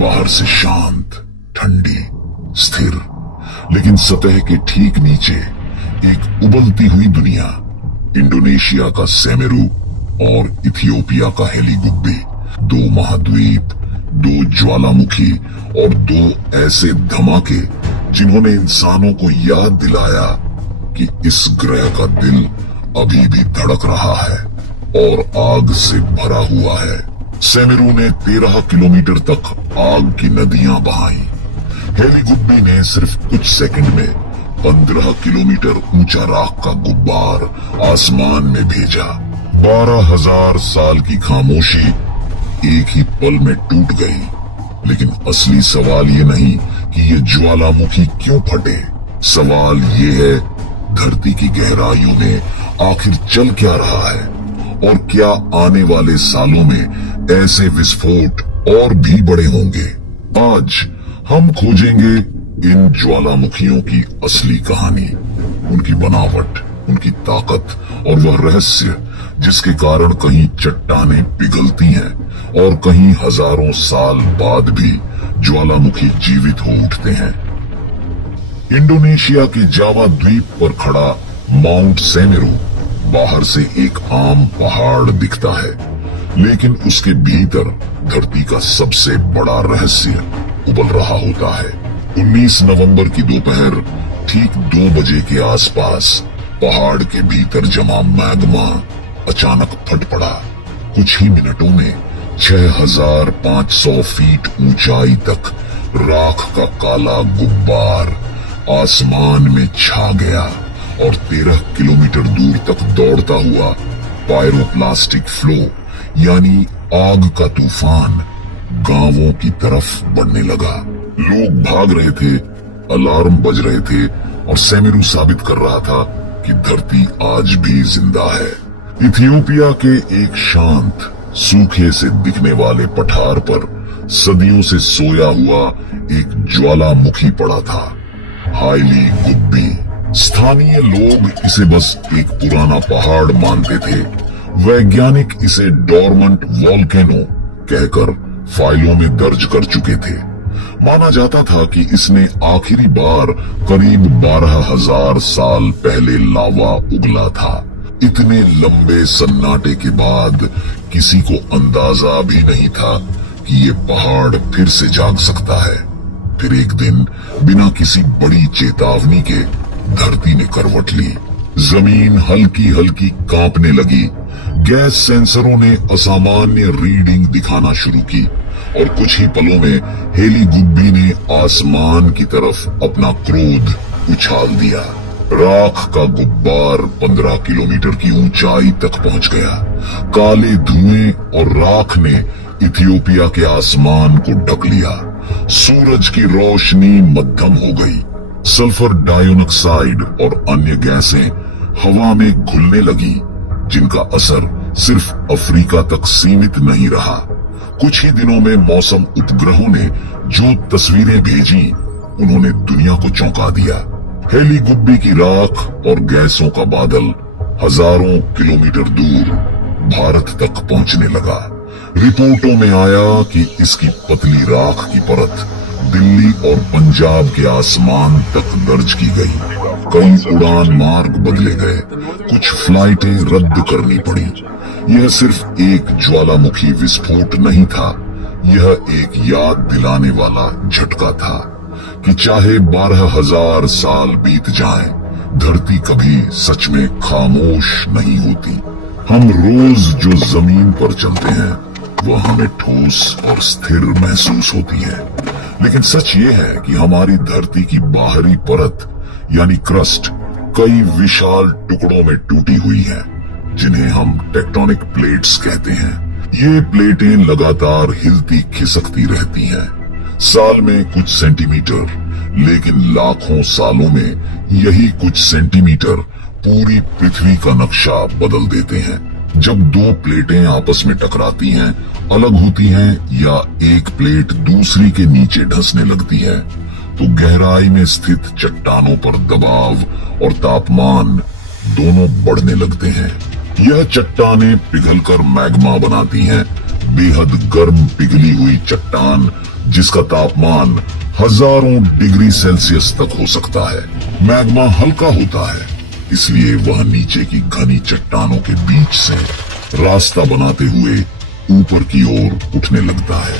बाहर से शांत, ठंडी, स्थिर, लेकिन सतह के ठीक नीचे एक उबलती हुई दुनिया। इंडोनेशिया का सेमेरू और इथियोपिया का हेलीगुब्बी, दो महाद्वीप, दो ज्वालामुखी और दो ऐसे धमाके जिन्होंने इंसानों को याद दिलाया कि इस ग्रह का दिल अभी भी धड़क रहा है और आग से भरा हुआ है। सेमेरू ने 13 किलोमीटर तक आग की नदियां बहाई। हेलीगुब्बी ने सिर्फ कुछ सेकंड में 15 किलोमीटर ऊंचा राख का गुब्बार आसमान में भेजा। 12,000 साल की खामोशी एक ही पल में टूट गई। लेकिन असली सवाल ये नहीं कि ये ज्वालामुखी क्यों फटे। सवाल ये है, धरती की गहराइयों में आखिर चल क्या रहा है और क्या आने वाले सालों में ऐसे विस्फोट और भी बड़े होंगे। आज हम खोजेंगे इन ज्वालामुखियों की असली कहानी, उनकी बनावट, उनकी ताकत और वह रहस्य जिसके कारण कहीं चट्टानें पिघलती हैं और कहीं हजारों साल बाद भी ज्वालामुखी जीवित हो उठते हैं। इंडोनेशिया के जावा द्वीप पर खड़ा माउंट सेमेरू बाहर से एक आम पहाड़ दिखता है, लेकिन उसके भीतर धरती का सबसे बड़ा रहस्य उबल रहा होता है। 19 नवंबर की दोपहर ठीक 2 बजे के आसपास पहाड़ के भीतर जमा मैग्मा अचानक फट पड़ा। कुछ ही मिनटों में 6,500 फीट ऊंचाई तक राख का काला गुब्बार आसमान में छा गया और 13 किलोमीटर दूर तक दौड़ता हुआ पायरोप्लास्टिक फ्लो यानी आग का तूफान गांवों की तरफ बढ़ने लगा। लोग भाग रहे थे, अलार्म बज रहे थे और सेमेरू साबित कर रहा था कि धरती आज भी जिंदा है। इथियोपिया के एक शांत, सूखे से दिखने वाले पठार पर सदियों से सोया हुआ एक ज्वालामुखी पड़ा था, हाईली गुब्बी। स्थानीय लोग इसे बस एक पुराना पहाड़ मानते थे। वैज्ञानिक इसे डोरमेंट वोल्केनो कहकर फाइलों में दर्ज कर चुके थे। माना जाता था कि इसने आखिरी बार करीब 12,000 साल पहले लावा उगला था। इतने लंबे सन्नाटे के बाद किसी को अंदाजा भी नहीं था कि ये पहाड़ फिर से जाग सकता है। फिर एक दिन बिना किसी बड़ी चेतावनी के धरती ने करवट ली। जमीन हल्की हल्की कांपने लगी। गैस सेंसरों ने असामान्य रीडिंग दिखाना शुरू की और कुछ ही पलों में हेलीगुब्बी ने आसमान की तरफ अपना क्रोध उछाल दिया। राख का गुब्बार 15 किलोमीटर की ऊंचाई तक पहुंच गया। काले धुएं और राख ने इथियोपिया के आसमान को ढक लिया। सूरज की रोशनी मध्यम हो गई। सल्फर डाइऑक्साइड और अन्य गैसें हवा में घुलने लगी, जिनका असर सिर्फ अफ्रीका तक सीमित नहीं रहा। कुछ ही दिनों में मौसम उपग्रहों ने जो तस्वीरें भेजी, उन्होंने दुनिया को चौंका दिया। हेलीगुब्बी की राख और गैसों का बादल हजारों किलोमीटर दूर भारत तक पहुंचने लगा। रिपोर्टों में आया कि इसकी पतली राख की परत दिल्ली और पंजाब के आसमान तक दर्ज की गई। कई उड़ान मार्ग बदले गए, कुछ फ्लाइटें रद्द करनी पड़ी। यह सिर्फ एक ज्वालामुखी विस्फोट नहीं था, यह एक याद दिलाने वाला झटका था कि चाहे 12,000 साल बीत जाएं, धरती कभी सच में खामोश नहीं होती। हम रोज जो जमीन पर चलते हैं वह हमें ठोस और स्थिर महसूस होती है, लेकिन सच ये है कि हमारी धरती की बाहरी परत यानी क्रस्ट कई विशाल टुकड़ों में टूटी हुई है, जिन्हें हम टेक्टोनिक प्लेट्स कहते हैं। ये प्लेटें लगातार हिलती खिसकती रहती हैं, साल में कुछ सेंटीमीटर, लेकिन लाखों सालों में यही कुछ सेंटीमीटर पूरी पृथ्वी का नक्शा बदल देते हैं। जब दो प्लेटें आपस में टकराती हैं, अलग होती हैं या एक प्लेट दूसरी के नीचे धंसने लगती है, तो गहराई में स्थित चट्टानों पर दबाव और तापमान दोनों बढ़ने लगते हैं। यह चट्टानें पिघलकर मैग्मा बनाती हैं। बेहद गर्म पिघली हुई चट्टान जिसका तापमान हजारों डिग्री सेल्सियस तक हो सकता है। मैग्मा हल्का होता है, इसलिए वह नीचे की घनी चट्टानों के बीच से रास्ता बनाते हुए ऊपर की ओर उठने लगता है।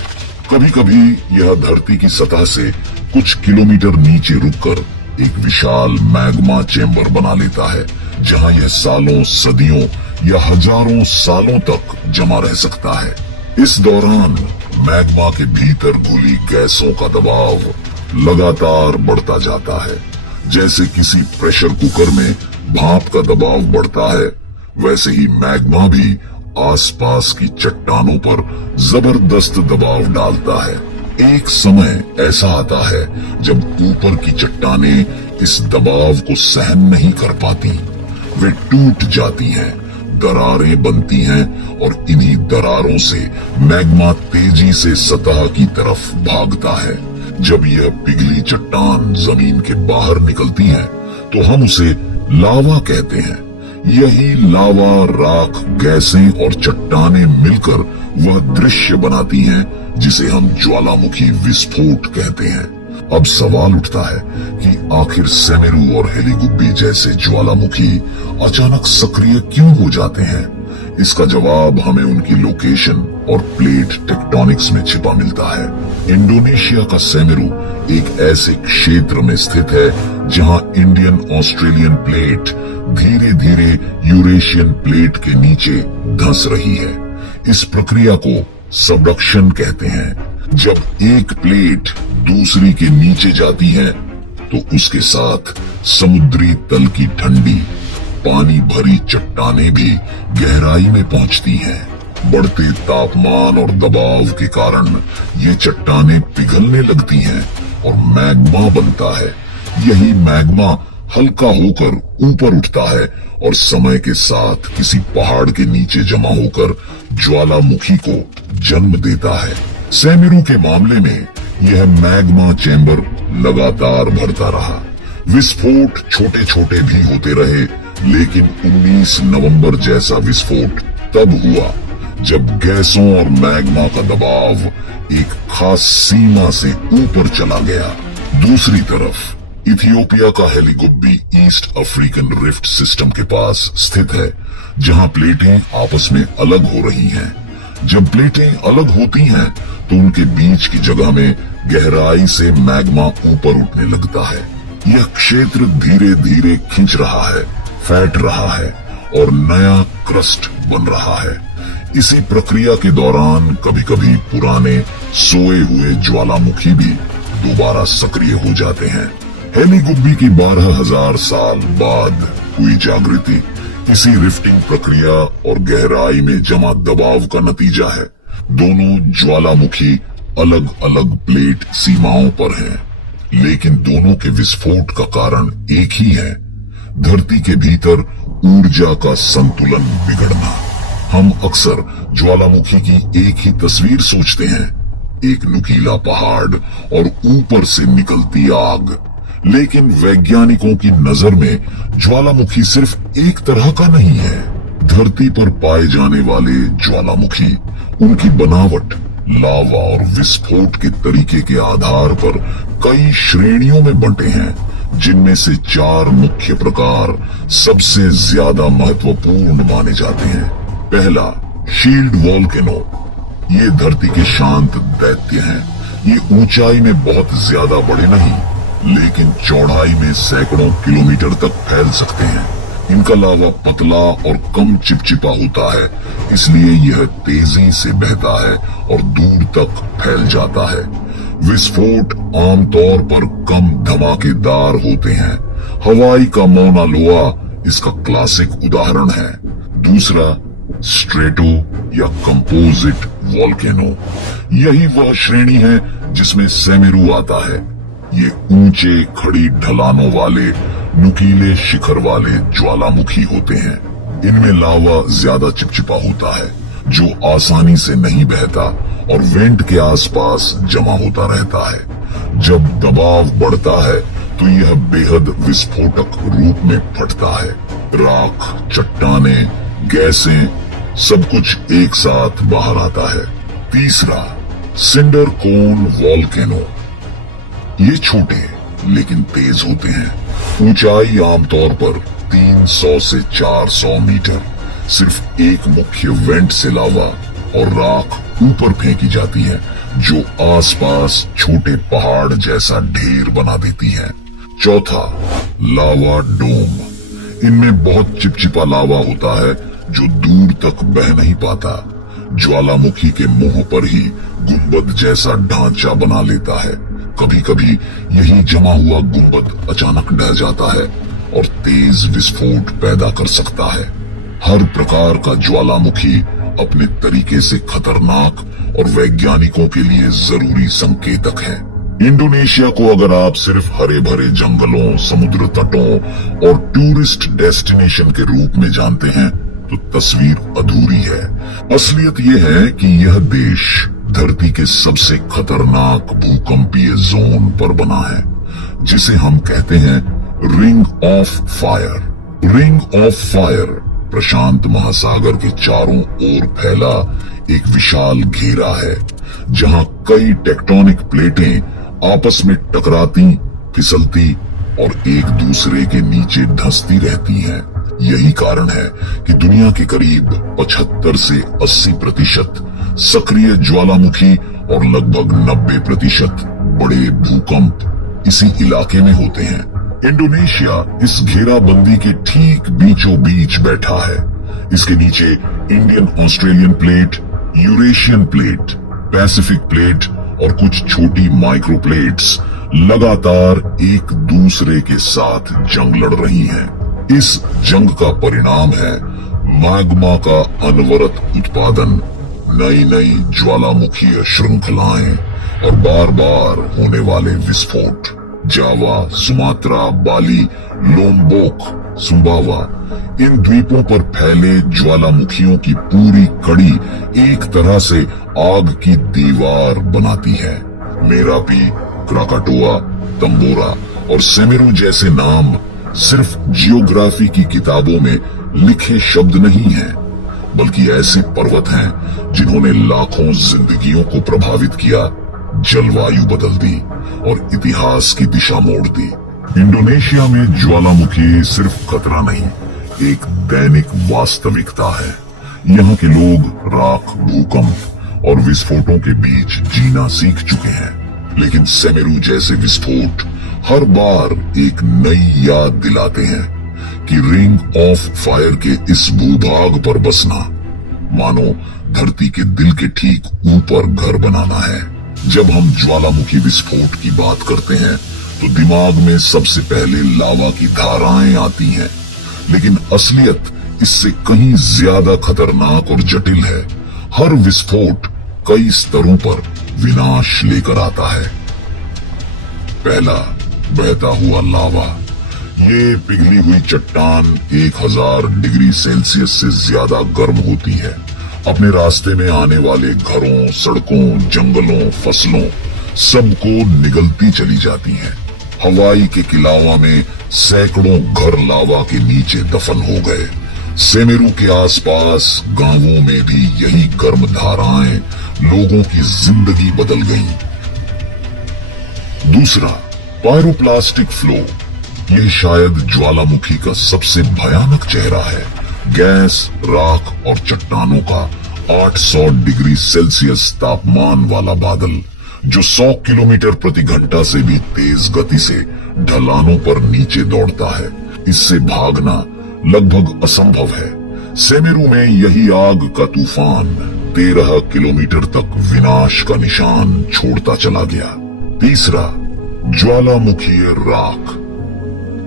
कभी कभी यह धरती की सतह से कुछ किलोमीटर नीचे रुककर एक विशाल मैग्मा चेंबर बना लेता है, जहां यह सालों, सदियों या हजारों सालों तक जमा रह सकता है। इस दौरान मैग्मा के भीतर घुली गैसों का दबाव लगातार बढ़ता जाता है। जैसे किसी प्रेशर कुकर में भाप का दबाव बढ़ता है, वैसे ही मैग्मा भी आसपास की चट्टानों पर जबरदस्त दबाव डालता है। एक समय ऐसा आता है जब ऊपर की चट्टानें इस दबाव को सहन नहीं कर पाती। वे टूट जाती हैं, दरारें बनती हैं और इन्हीं दरारों से मैग्मा तेजी से सतह की तरफ भागता है। जब यह पिघली चट्टान जमीन के बाहर निकलती है तो हम उसे लावा कहते हैं। यही लावा, राख, गैसें और चट्टानें मिलकर वह दृश्य बनाती हैं जिसे हम ज्वालामुखी विस्फोट कहते हैं। अब सवाल उठता है कि आखिर सेमेरू और हेलीगुब्बी जैसे ज्वालामुखी अचानक सक्रिय क्यों हो जाते हैं? इसका जवाब हमें उनकी लोकेशन और प्लेट टेक्टोनिक्स में छिपा मिलता है। इंडोनेशिया का सेमेरू एक ऐसे क्षेत्र में स्थित है जहां इंडियन ऑस्ट्रेलियन प्लेट धीरे धीरे यूरेशियन प्लेट के नीचे धंस रही है। इस प्रक्रिया को सबडक्शन कहते हैं। जब एक प्लेट दूसरी के नीचे जाती है तो उसके साथ समुद्री तल की ठंडी पानी भरी चट्टानें भी गहराई में पहुंचती हैं। बढ़ते तापमान और दबाव के कारण ये चट्टानें पिघलने लगती हैं और मैग्मा बनता है। यही मैग्मा हल्का होकर ऊपर उठता है और समय के साथ किसी पहाड़ के नीचे जमा होकर ज्वालामुखी को जन्म देता है। सेमेरू के मामले में यह मैग्मा चेंबर लगातार बढ़ता रहा। विस्फोट छोटे छोटे भी होते रहे, लेकिन 19 नवंबर जैसा विस्फोट तब हुआ जब गैसों और मैग्मा का दबाव एक खास सीमा से ऊपर चला गया। दूसरी तरफ इथियोपिया का हेलीगुब्बी ईस्ट अफ्रीकन रिफ्ट सिस्टम के पास स्थित है, जहां प्लेटें आपस में अलग हो रही हैं। जब प्लेटें अलग होती हैं तो उनके बीच की जगह में गहराई से मैग्मा ऊपर उठने लगता है। यह क्षेत्र धीरे धीरे खिंच रहा है, फैट रहा है और नया क्रस्ट बन रहा है। इसी प्रक्रिया के दौरान कभी कभी पुराने सोए हुए ज्वालामुखी भी दोबारा सक्रिय हो जाते हैं। हेलीगुब्बी की 12,000 साल बाद हुई जागृति इसी रिफ्टिंग प्रक्रिया और गहराई में जमा दबाव का नतीजा है। दोनों ज्वालामुखी अलग अलग प्लेट सीमाओं पर हैं, लेकिन दोनों के विस्फोट का कारण एक ही है, धरती के भीतर ऊर्जा का संतुलन बिगड़ना। हम अक्सर ज्वालामुखी की एक ही तस्वीर सोचते हैं, एक नुकीला पहाड़ और ऊपर से निकलती आग। लेकिन वैज्ञानिकों की नजर में ज्वालामुखी सिर्फ एक तरह का नहीं है। धरती पर पाए जाने वाले ज्वालामुखी, उनकी बनावट, लावा और विस्फोट के तरीके के आधार पर कई श्रेणियों में बंटे हैं, जिनमें से 4 मुख्य प्रकार सबसे ज्यादा महत्वपूर्ण माने जाते हैं। पहला, शील्ड वॉल्केनो। ये धरती के शांत दैत्य हैं। ये ऊंचाई में बहुत ज्यादा बड़े नहीं, लेकिन चौड़ाई में सैकड़ों किलोमीटर तक फैल सकते हैं। इनका लावा पतला और कम चिपचिपा होता है, इसलिए यह तेजी से बहता है और दूर तक फैल जाता है। विस्फोट आमतौर पर कम धमाकेदार होते हैं। हवाई का मौना लोआ इसका क्लासिक उदाहरण है। दूसरा, स्ट्रेटो या कंपोजिट वॉल्केनो। यही वह श्रेणी है जिसमें सेमेरू आता है। ये ऊंचे खड़ी ढलानों वाले नुकीले शिखर वाले ज्वालामुखी होते हैं। इनमें लावा ज्यादा चिपचिपा होता है, जो आसानी से नहीं बहता और वेंट के आसपास जमा होता रहता है। जब दबाव बढ़ता है तो यह बेहद विस्फोटक रूप में फटता है। राख, चट्टानें, गैसें, सब कुछ एक साथ बाहर आता है। तीसरा, सिंडर कोन वॉल्केनो। ये छोटे लेकिन तेज होते हैं। ऊंचाई आमतौर पर 300 से 400 मीटर। सिर्फ एक मुख्य वेंट से लावा और राख ऊपर फेंकी जाती है, जो आसपास छोटे पहाड़ जैसा ढेर बना देती है। चौथा, लावा डोम। इनमें बहुत चिपचिपा लावा होता है जो दूर तक बह नहीं पाता। ज्वालामुखी के मुंह पर ही गुंबद जैसा ढांचा बना लेता है। कभी कभी यही जमा हुआ गुंबद अचानक ढह जाता है और तेज विस्फोट पैदा कर सकता है। हर प्रकार का ज्वालामुखी अपने तरीके से खतरनाक और वैज्ञानिकों के लिए जरूरी संकेतक है। इंडोनेशिया को अगर आप सिर्फ हरे भरे जंगलों, समुद्र तटों और टूरिस्ट डेस्टिनेशन के रूप में जानते हैं तो तस्वीर अधूरी है। असलियत यह है कि यह देश धरती के सबसे खतरनाक भूकंपीय जोन पर बना है, जिसे हम कहते हैं ring of fire. Ring of fire प्रशांत महासागर के चारों ओर फैला एक विशाल घेरा है, जहां कई टेक्टोनिक प्लेटें आपस में टकराती, फिसलती और एक दूसरे के नीचे धंसती रहती हैं। यही कारण है कि दुनिया के करीब 75 से 80% सक्रिय ज्वालामुखी और लगभग 90% बड़े भूकंप इसी इलाके में होते हैं। इंडोनेशिया इस घेराबंदी के ठीक बीचों बीच बैठा है। इसके नीचे Indian Australian plate, Eurasian plate, Pacific plate और कुछ छोटी माइक्रो प्लेट्स लगातार एक दूसरे के साथ जंग लड़ रही हैं। इस जंग का परिणाम है मैग्मा का अनवरत उत्पादन, नई नई ज्वालामुखीय श्रृंखलाएं और बार बार होने वाले विस्फोट। जावा, सुमात्रा, बाली, लोम्बोक, सुम्बावा, इन द्वीपों पर फैले ज्वालामुखियों की पूरी कड़ी एक तरह से आग की दीवार बनाती है। मेरापी, क्राकाटोआ, तंबोरा और सेमेरू जैसे नाम सिर्फ जियोग्राफी की किताबों में लिखे शब्द नहीं हैं, बल्कि ऐसे पर्वत हैं जिन्होंने लाखों जिंदगियों को प्रभावित किया, जलवायु बदल दी और इतिहास की दिशा मोड़ दी। इंडोनेशिया में ज्वालामुखी सिर्फ खतरा नहीं, एक दैनिक वास्तविकता है। यहाँ के लोग राख, भूकंप और विस्फोटों के बीच जीना सीख चुके हैं, लेकिन सेमेरू जैसे विस्फोट हर बार एक नई याद दिलाते हैं कि रिंग ऑफ फायर के इस भूभाग पर बसना मानो धरती के दिल के ठीक ऊपर घर बनाना है। जब हम ज्वालामुखी विस्फोट की बात करते हैं तो दिमाग में सबसे पहले लावा की धाराएं आती हैं, लेकिन असलियत इससे कहीं ज्यादा खतरनाक और जटिल है। हर विस्फोट कई स्तरों पर विनाश लेकर आता है। पहला, बहता हुआ लावा। ये पिघली हुई चट्टान 1000 डिग्री सेल्सियस से ज्यादा गर्म होती है। अपने रास्ते में आने वाले घरों, सड़कों, जंगलों, फसलों सबको निगलती चली जाती है। हवाई के किलावा में सैकड़ों घर लावा के नीचे दफन हो गए। सेमेरू के आसपास गांवों में भी यही गर्म धाराएं लोगों की जिंदगी बदल गई। दूसरा, पायरोप्लास्टिक फ्लो। ये शायद ज्वालामुखी का सबसे भयानक चेहरा है। गैस, राख और चट्टानों का 800 डिग्री सेल्सियस तापमान वाला बादल, जो 100 किलोमीटर प्रति घंटा से भी तेज गति से ढलानों पर नीचे दौड़ता है। इससे भागना लगभग असंभव है। सेमेरू में यही आग का तूफान 13 किलोमीटर तक विनाश का निशान छोड़ता चला गया। तीसरा, ज्वालामुखीय राख।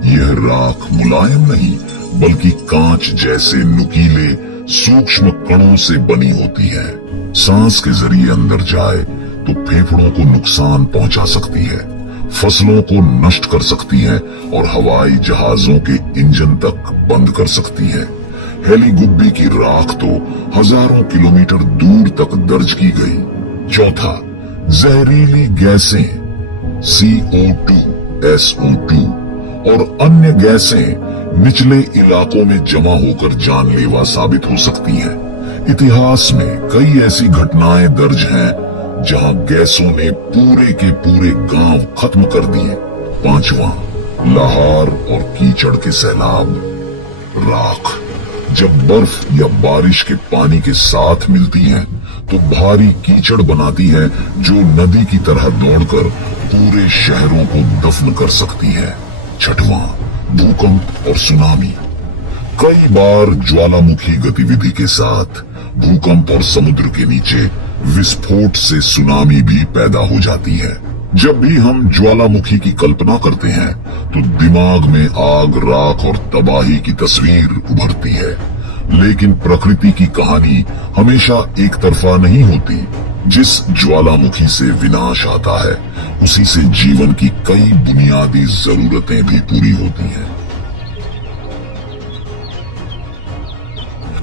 यह राख मुलायम नहीं बल्कि कांच जैसे नुकीले सूक्ष्म कणों से बनी होती है। सांस के जरिए अंदर जाए तो फेफड़ों को नुकसान पहुंचा सकती है, फसलों को नष्ट कर सकती है और हवाई जहाजों के इंजन तक बंद कर सकती है। हेलीगुब्बी की राख तो हजारों किलोमीटर दूर तक दर्ज की गई। चौथा, जहरीली गैसें, CO2, SO2 और अन्य गैसें निचले इलाकों में जमा होकर जानलेवा साबित हो सकती हैं। इतिहास में कई ऐसी घटनाएं दर्ज हैं जहां गैसों ने पूरे के पूरे गांव खत्म कर दिए। 5वां, लाहौर और कीचड़ के सैलाब। राख जब बर्फ या बारिश के पानी के साथ मिलती है तो भारी कीचड़ बनाती है जो नदी की तरह दौड़कर पूरे शहरों को दफन कर सकती है। 6वां, भूकंप और सुनामी। कई बार ज्वालामुखी गतिविधि के साथ भूकंप और समुद्र के नीचे विस्फोट से सुनामी भी पैदा हो जाती है। जब भी हम ज्वालामुखी की कल्पना करते हैं तो दिमाग में आग, राख और तबाही की तस्वीर उभरती है, लेकिन प्रकृति की कहानी हमेशा एक तरफा नहीं होती। जिस ज्वालामुखी से विनाश आता है उसी से जीवन की कई बुनियादी जरूरतें भी पूरी होती हैं।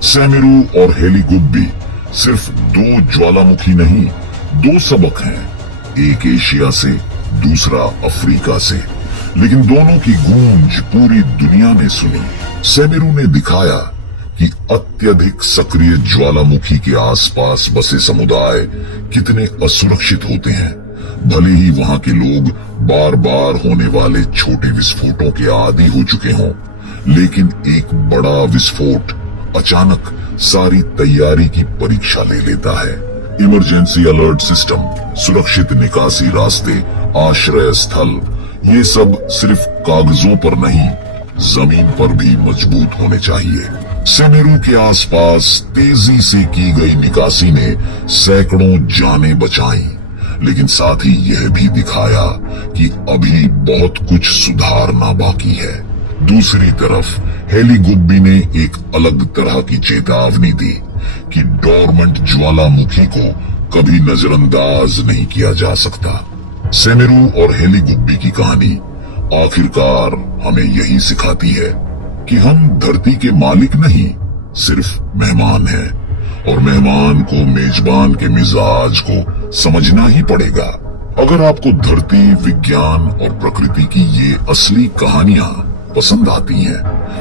सेमेरू और हेलीगुब्बी सिर्फ 2 ज्वालामुखी नहीं, 2 सबक हैं। एक एशिया से, दूसरा अफ्रीका से, लेकिन दोनों की गूंज पूरी दुनिया ने सुनी। सेमेरू ने दिखाया कि अत्यधिक सक्रिय ज्वालामुखी के आसपास बसे समुदाय कितने असुरक्षित होते हैं। भले ही वहां के लोग बार बार होने वाले छोटे विस्फोटों के आदी हो चुके हों, लेकिन एक बड़ा विस्फोट अचानक सारी तैयारी की परीक्षा ले लेता है। इमरजेंसी अलर्ट सिस्टम, सुरक्षित निकासी रास्ते, आश्रय स्थल, ये सब सिर्फ कागजों पर नहीं, जमीन पर भी मजबूत होने चाहिए। सेमेरू के आसपास तेजी से की गई निकासी ने सैकड़ों जानें बचाई, लेकिन साथ ही यह भी दिखाया कि अभी बहुत कुछ सुधारना बाकी है। दूसरी तरफ हेलीगुब्बी ने एक अलग तरह की चेतावनी दी कि डोरमेंट ज्वालामुखी को कभी नजरअंदाज नहीं किया जा सकता। सेमेरू और हेलीगुब्बी की कहानी आखिरकार हमें यही सिखाती है कि हम धरती के मालिक नहीं, सिर्फ मेहमान हैं, और मेहमान को मेजबान के मिजाज को समझना ही पड़ेगा। अगर आपको धरती, विज्ञान और प्रकृति की ये असली कहानियां पसंद आती हैं,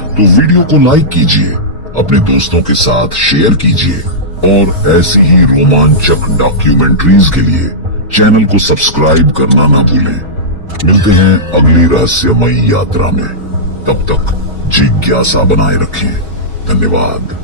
तो वीडियो को लाइक कीजिए, अपने दोस्तों के साथ शेयर कीजिए, और ऐसी ही रोमांचक डॉक्यूमेंट्रीज के लिए चैनल को सब्सक्राइब करना ना भूलें। मिलते हैं अगली रहस्यमयी यात्रा में। तब तक जिज्ञासा बनाए रखें। धन्यवाद।